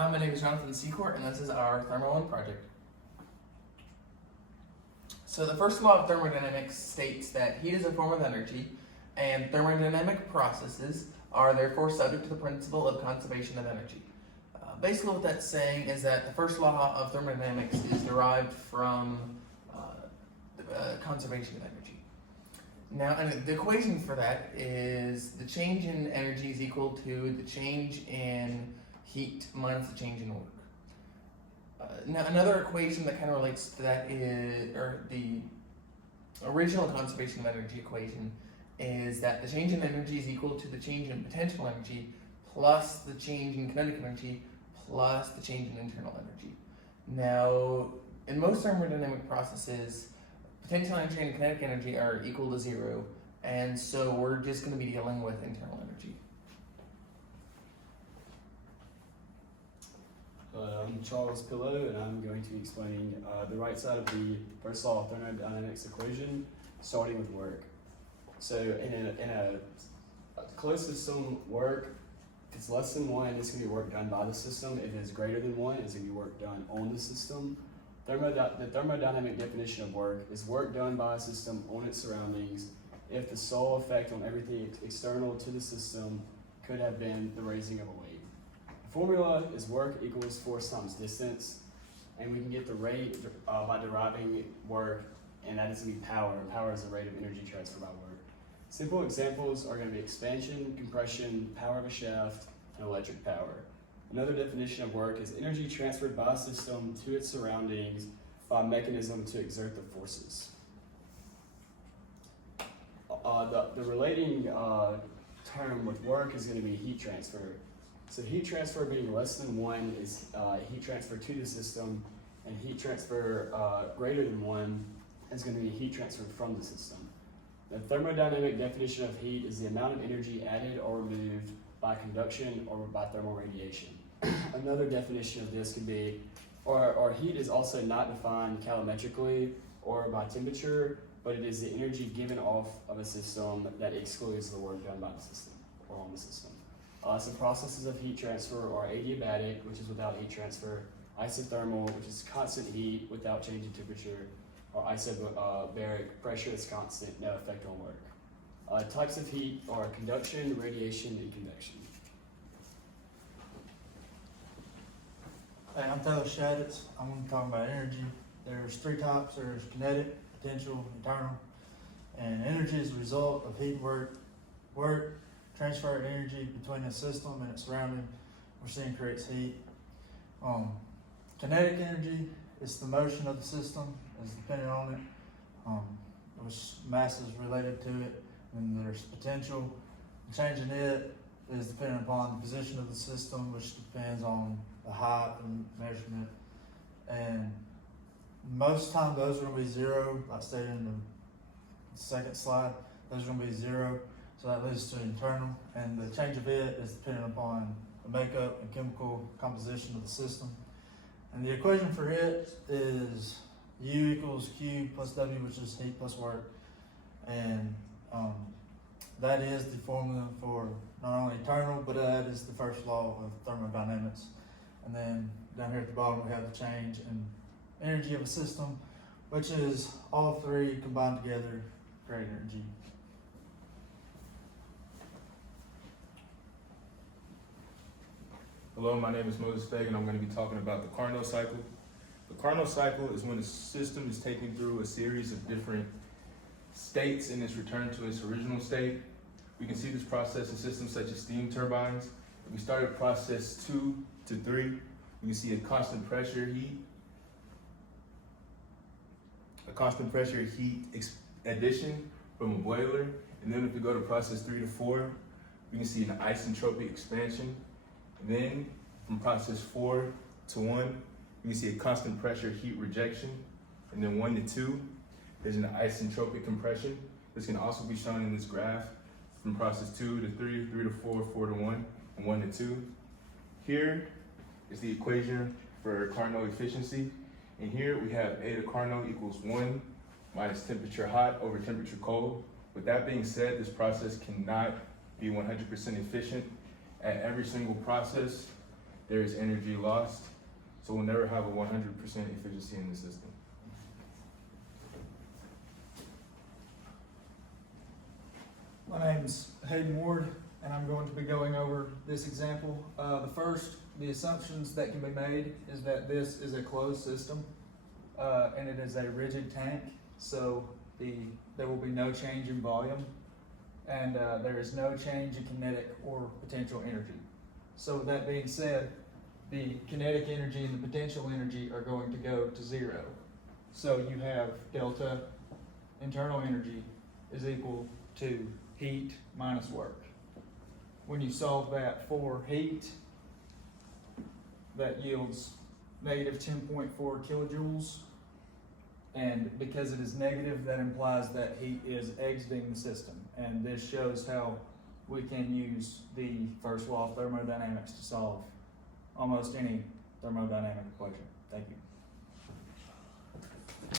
Hi, my name is Jonathan Secourt, and this is our Thermo One project. So the first law of thermodynamics states that heat is a form of energy, and thermodynamic processes are therefore subject to the principle of conservation of energy. Basically what that's saying is that the first law of thermodynamics is derived from conservation of energy. Now, and the equation for that is the change in energy is equal to the change in heat minus the change in work. Now, another equation that kind of relates to that is, or the original conservation of energy equation is that the change in energy is equal to the change in potential energy plus the change in kinetic energy plus the change in internal energy. Now, in most thermodynamic processes, potential energy and kinetic energy are equal to zero, and so we're just going to be dealing with internal energy. I'm Charles Pillow, and I'm going to be explaining the right side of the first law of thermodynamics equation, starting with work. So in a closed system, work, if it's less than one, it's going to be work done by the system. If it's greater than one, it's going to be work done on the system. The thermodynamic definition of work is work done by a system on its surroundings if the sole effect on everything external to the system could have been the raising of a weight. The formula is work equals force times distance, and we can get the rate by deriving work, and that is going to be power. Power is the rate of energy transfer by work. Simple examples are going to be expansion, compression, power of a shaft, and electric power. Another definition of work is energy transferred by a system to its surroundings by a mechanism to exert the forces. The relating term with work is going to be heat transfer. So heat transfer being less than one is heat transfer to the system, and heat transfer greater than one is going to be heat transfer from the system. The thermodynamic definition of heat is the amount of energy added or removed by conduction or by thermal radiation. Another definition of this could be, or heat is also not defined calorimetrically or by temperature, but it is the energy given off of a system that excludes the work done by the system or on the system. Some processes of heat transfer are adiabatic, which is without heat transfer, isothermal, which is constant heat without change in temperature, or isobaric, pressure is constant, no effect on work. Types of heat are conduction, radiation, and convection. Hey, I'm Taylor Shaditz. I'm going to be talking about energy. There's three types. There's kinetic, potential, internal. And energy is a result of heat and work. Work, transfer energy between a system and its surrounding, we're seeing creates heat. Kinetic energy is the motion of the system, is dependent on it, which mass is related to it. And there's potential. Changing it is dependent upon the position of the system, which depends on the height and measurement. And most time those are going to be zero, like stated in the second slide. Those are going to be zero, so that leads to internal. And the change of it is dependent upon the makeup and chemical composition of the system. And the equation for it is U equals Q plus W, which is heat plus work. And that is the formula for not only internal, but that is the first law of thermodynamics. And then down here at the bottom, we have the change in energy of a system, which is all three combined together create energy. Hello, my name is Moses Fagan. I'm going to be talking about the Carnot cycle. The Carnot cycle is when a system is taken through a series of different states and is returned to its original state. We can see this process in systems such as steam turbines. If we start at process 2 to 3, we can see a constant pressure heat addition from a boiler. And then if we go to process 3 to 4, we can see an isentropic expansion. And then from process 4 to 1, we can see a constant pressure heat rejection. And then 1 to 2, there's an isentropic compression. This can also be shown in this graph from process 2 to 3, 3 to 4, 4 to 1, and 1 to 2. Here is the equation for Carnot efficiency. And here we have A to Carnot equals 1 minus temperature hot over temperature cold. With that being said, this process cannot be 100% efficient. At every single process, there is energy lost. So we'll never have a 100% efficiency in the system. My name's Hayden Ward, and I'm going to be going over this example. The assumptions that can be made is that this is a closed system, and it is a rigid tank, so there will be no change in volume, and there is no change in kinetic or potential energy. So with that being said, the kinetic energy and the potential energy are going to go to zero. So you have delta internal energy is equal to heat minus work. When you solve that for heat, that yields negative 10.4 kilojoules. And because it is negative, that implies that heat is exiting the system. And this shows how we can use the first law of thermodynamics to solve almost any thermodynamic equation. Thank you.